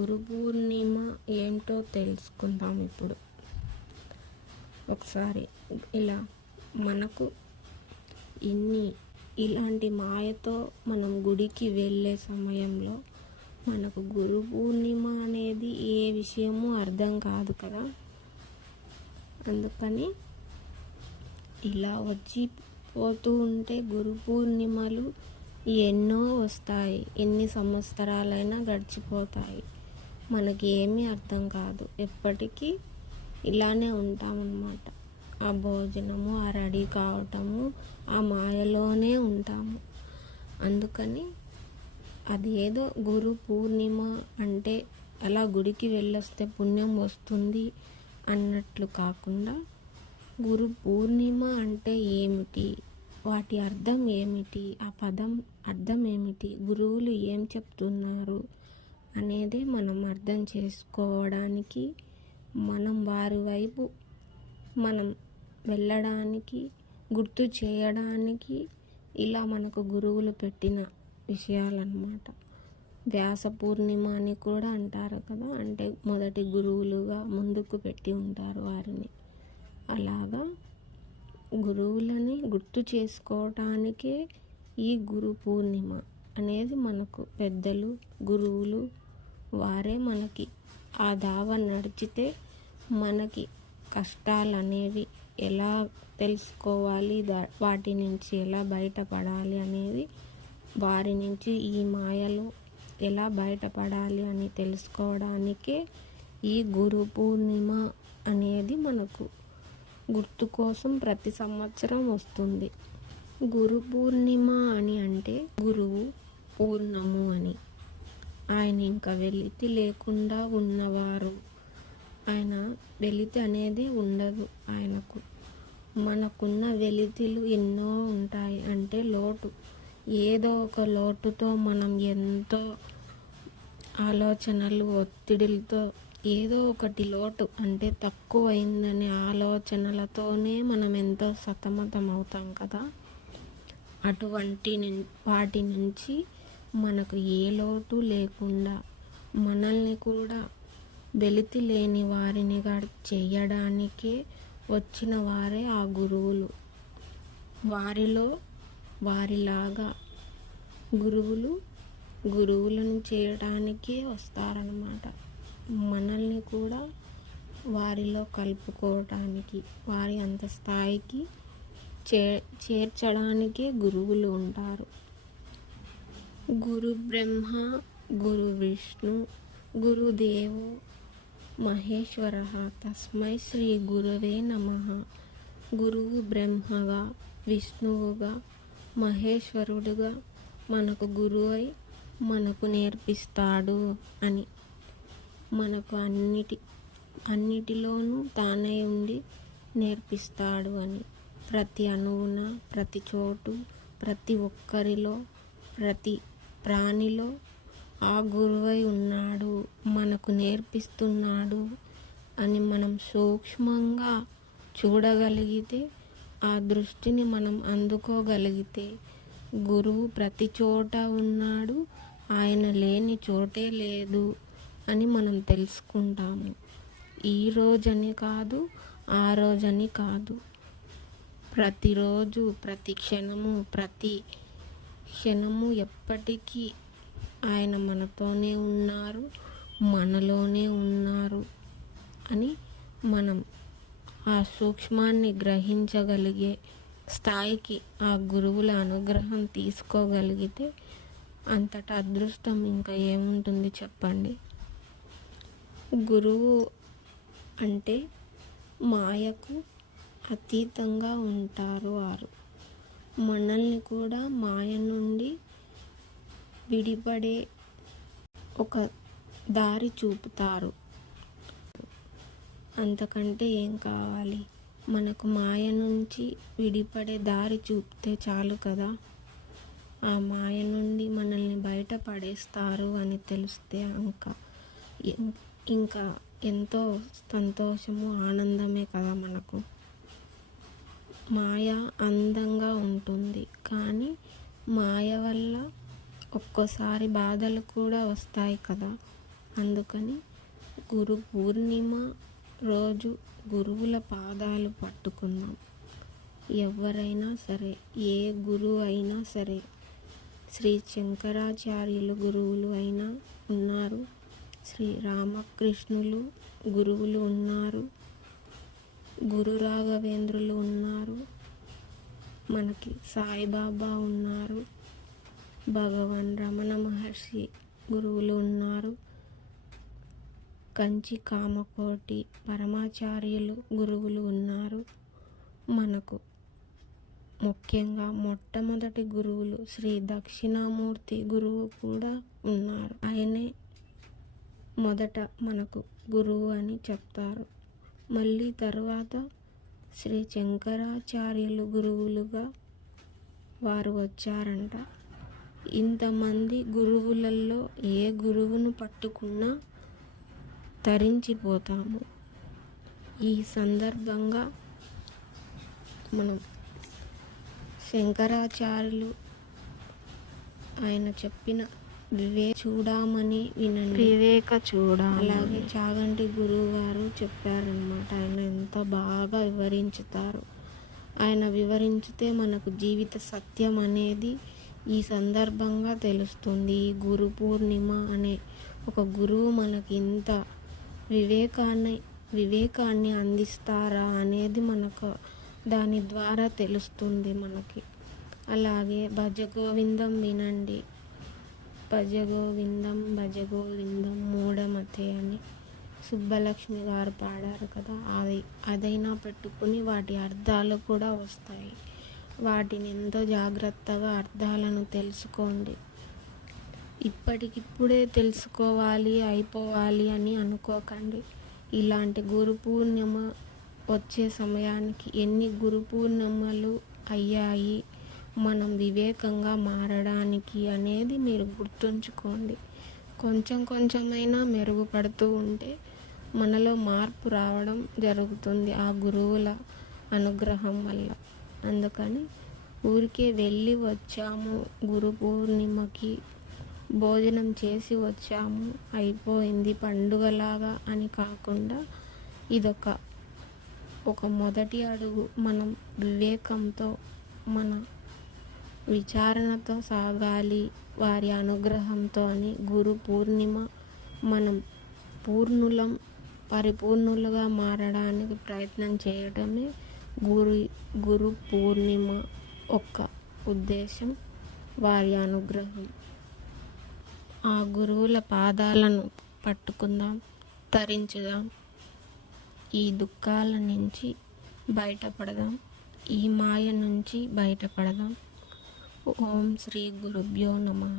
గురు పూర్ణిమ ఏంటో తెలుసుకుందాం ఇప్పుడు. ఒకసారి ఇలా మనకు ఇలాంటి మాయతో మనం గుడికి వెళ్ళే సమయంలో మనకు గురు పూర్ణిమ అనేది ఏ విషయమూ అర్థం కాదు కదా. అందుకని ఇలా వచ్చి పోతూ ఉంటే గురు పూర్ణిమలు ఎన్నో వస్తాయి, ఎన్ని సంవత్సరాలైనా గడిచిపోతాయి, మనకి ఏమీ అర్థం కాదు. ఎప్పటికీ ఇలానే ఉంటామన్నమాట. ఆ భోజనము, ఆ రెడీ కావటము, ఆ మాయలోనే ఉంటాము. అందుకని అది ఏదో గురు పూర్ణిమ అంటే అలా గుడికి వెళ్ళొస్తే పుణ్యం వస్తుంది అన్నట్లు కాకుండా, గురు పూర్ణిమ అంటే ఏమిటి, వాటి అర్థం ఏమిటి, ఆ పదం అర్థం ఏమిటి, గురువులు ఏం చెప్తున్నారు అనేది మనం అర్థం చేసుకోవడానికి, మనం వారి వైపు మనం వెళ్ళడానికి, గుర్తు చేయడానికి ఇలా మనకు గురువులు పెట్టిన విషయాలన్నమాట. వ్యాస పూర్ణిమ అని కూడా అంటారు కదా, అంటే మొదటి గురువులుగా ముందుకు పెట్టి ఉంటారు వారిని. అలాగా గురువులని గుర్తు చేసుకోవటానికే ఈ గురు పూర్ణిమ అనేది. మనకు పెద్దలు, గురువులు వారే మనకి ఆ దావ నడిచితే మనకి కష్టాలు అనేవి ఎలా తెలుసుకోవాలి, వాటి నుంచి ఎలా బయటపడాలి అనేది, వారి నుంచి ఈ మాయలు ఎలా బయటపడాలి అని తెలుసుకోవడానికే ఈ గురు పూర్ణిమ అనేది మనకు గుర్తు కోసం ప్రతి సంవత్సరం వస్తుంది. గురు పూర్ణిమ అని అంటే గురువు పూర్ణము అని. ఆయన ఇంకా వెలితి లేకుండా ఉన్నవారు. ఆయన వెలితి అనేది ఉండదు ఆయనకు. మనకున్న వెలితిలు ఎన్నో ఉంటాయి, అంటే లోటు. ఏదో ఒక లోటుతో మనం ఎంతో ఆలోచనలు, ఒత్తిడిలతో ఏదో ఒకటి లోటు, అంటే తక్కువైందనే ఆలోచనలతోనే మనం ఎంతో సతమతం అవుతాం కదా. వాటి నుంచి మనకు ఏ లోటు లేకుండా మనల్ని కూడా వెలితి లేని వారినిగా చేయడానికే వచ్చిన వారే ఆ గురువులు. వారిలాగా గురువులను చేయడానికే వస్తారన్నమాట. మనల్ని కూడా వారిలో కలుపుకోవటానికి, వారి అంత స్థాయికి చేర్చడానికే గురువులు ఉంటారు. గురు బ్రహ్మ, గురు విష్ణు, గురుదేవో మహేశ్వర, తస్మై శ్రీ గురవే నమః. గురువు బ్రహ్మగా, విష్ణువుగా, మహేశ్వరుడుగా మనకు గురువై మనకు నేర్పిస్తాడు అని, మనకు అన్నిటిలోనూ తానై ఉండి నేర్పిస్తాడు అని, ప్రతి అణువున, ప్రతి చోటు, ప్రతి ఒక్కరిలో, ప్రతి ప్రాణిలో ఆ గురువై ఉన్నాడు, మనకు నేర్పిస్తున్నాడు అని మనం సూక్ష్మంగా చూడగలిగితే, ఆ దృష్టిని మనం అందుకోగలిగితే, గురువు ప్రతి చోట ఉన్నాడు, ఆయన లేని చోటే లేదు అని మనం తెలుసుకుంటాము. ఈ రోజని కాదు, ఆ రోజని కాదు, ప్రతిరోజు, ప్రతి క్షణము ఎప్పటికీ ఆయన మనతోనే ఉన్నారు, మనలోనే ఉన్నారు అని మనం ఆ సూక్ష్మాన్ని గ్రహించగలిగే స్థాయికి ఆ గురువుల అనుగ్రహం తీసుకోగలిగితే అంతటా అదృష్టం ఇంకా ఏముంటుంది చెప్పండి. గురువు అంటే మాయకు అతీతంగా ఉంటారు వారు. మనల్ని కూడా మాయ నుండి విడిపడే ఒక దారి చూపుతారు. అంతకంటే ఏం కావాలి? మనకు మాయ నుంచి విడిపడే దారి చూపితే చాలు కదా. ఆ మాయ నుండి మనల్ని బయటపడేస్తారు అని తెలిస్తే ఇంకా ఎంతో సంతోషము, ఆనందమే కదా మనకు. మాయ అందంగా ఉంటుంది, కానీ మాయ వల్ల ఒక్కోసారి బాధలు కూడా వస్తాయి కదా. అందుకని గురు పూర్ణిమ రోజు గురువుల పాదాలు పట్టుకుందాం. ఎవరైనా సరే, ఏ గురువు అయినా సరే, శ్రీ శంకరాచార్యులు గురువులు అయినా ఉన్నారు, శ్రీ రామకృష్ణులు గురువులు ఉన్నారు, గురు రాఘవేంద్రులు ఉన్నారు, మనకి సాయిబాబా ఉన్నారు, భగవాన్ రమణ మహర్షి గురువులు ఉన్నారు, కంచి కామకోటి పరమాచార్యులు గురువులు ఉన్నారు. మనకు ముఖ్యంగా మొట్టమొదటి గురువులు శ్రీ దక్షిణామూర్తి గురువు కూడా ఉన్నారు. ఆయనే మొదట మనకు గురువు అని చెప్తారు. మళ్ళీ తర్వాత శ్రీ శంకరాచార్యులు గురువులుగా వారు వచ్చారంట. ఇంతమంది గురువులలో ఏ గురువును పట్టుకున్నా తరించిపోతాము. ఈ సందర్భంగా మనం శంకరాచార్యులు ఆయన చెప్పిన చూడమని వినండి, వివేక అలాగే చాగంటి గురువు గారు చెప్పారనమాట. ఆయన ఎంత బాగా వివరించుతారు. ఆయన వివరించితే మనకు జీవిత సత్యం అనేది ఈ సందర్భంగా తెలుస్తుంది. ఈ గురు పూర్ణిమ అనే ఒక గురువు మనకి ఇంత వివేకాన్ని అందిస్తారా అనేది మనకు దాని ద్వారా తెలుస్తుంది మనకి. అలాగే భజగోవిందం వినండి, భజగోవిందం భజగోవిందం మూఢమతే అని సుబ్బలక్ష్మి గారు పాడారు కదా. అదైనా పెట్టుకుని వాటి అర్థాలు కూడా వస్తాయి. వాటిని ఎంతో జాగ్రత్తగా అర్థాలను తెలుసుకోండి. ఇప్పటికిప్పుడే తెలుసుకోవాలి, అయిపోవాలి అని అనుకోకండి. ఇలాంటి గురు పూర్ణిమ వచ్చే సమయానికి ఎన్ని గురు పూర్ణిమలు అయ్యాయి మనం వివేకంగా మారడానికి అనేది మీరు గుర్తుంచుకోండి. కొంచెం కొంచెమైనా మెరుగుపడుతూ ఉంటే మనలో మార్పు రావడం జరుగుతుంది ఆ గురువుల అనుగ్రహం వల్ల. అందుకని ఊరికే వెళ్ళి వచ్చాము, గురు పూర్ణిమకి భోజనం చేసి వచ్చాము, అయిపోయింది పండుగలాగా అని కాకుండా ఇదొక మొదటి అడుగు. మనం వివేకంతో, మన విచారణతో సాగాలి వారి అనుగ్రహంతో అని గురు పూర్ణిమ మనం పరిపూర్ణులుగా మారడానికి ప్రయత్నం చేయడమే గురు పూర్ణిమ ఒక్క ఉద్దేశం, వారి అనుగ్రహం. ఆ గురువుల పాదాలను పట్టుకుందాం, తరించుదాం, ఈ దుఃఖాల నుంచి బయటపడదాం, ఈ మాయ నుంచి బయటపడదాం. ఓం శ్రీ గురుభ్యో నమః.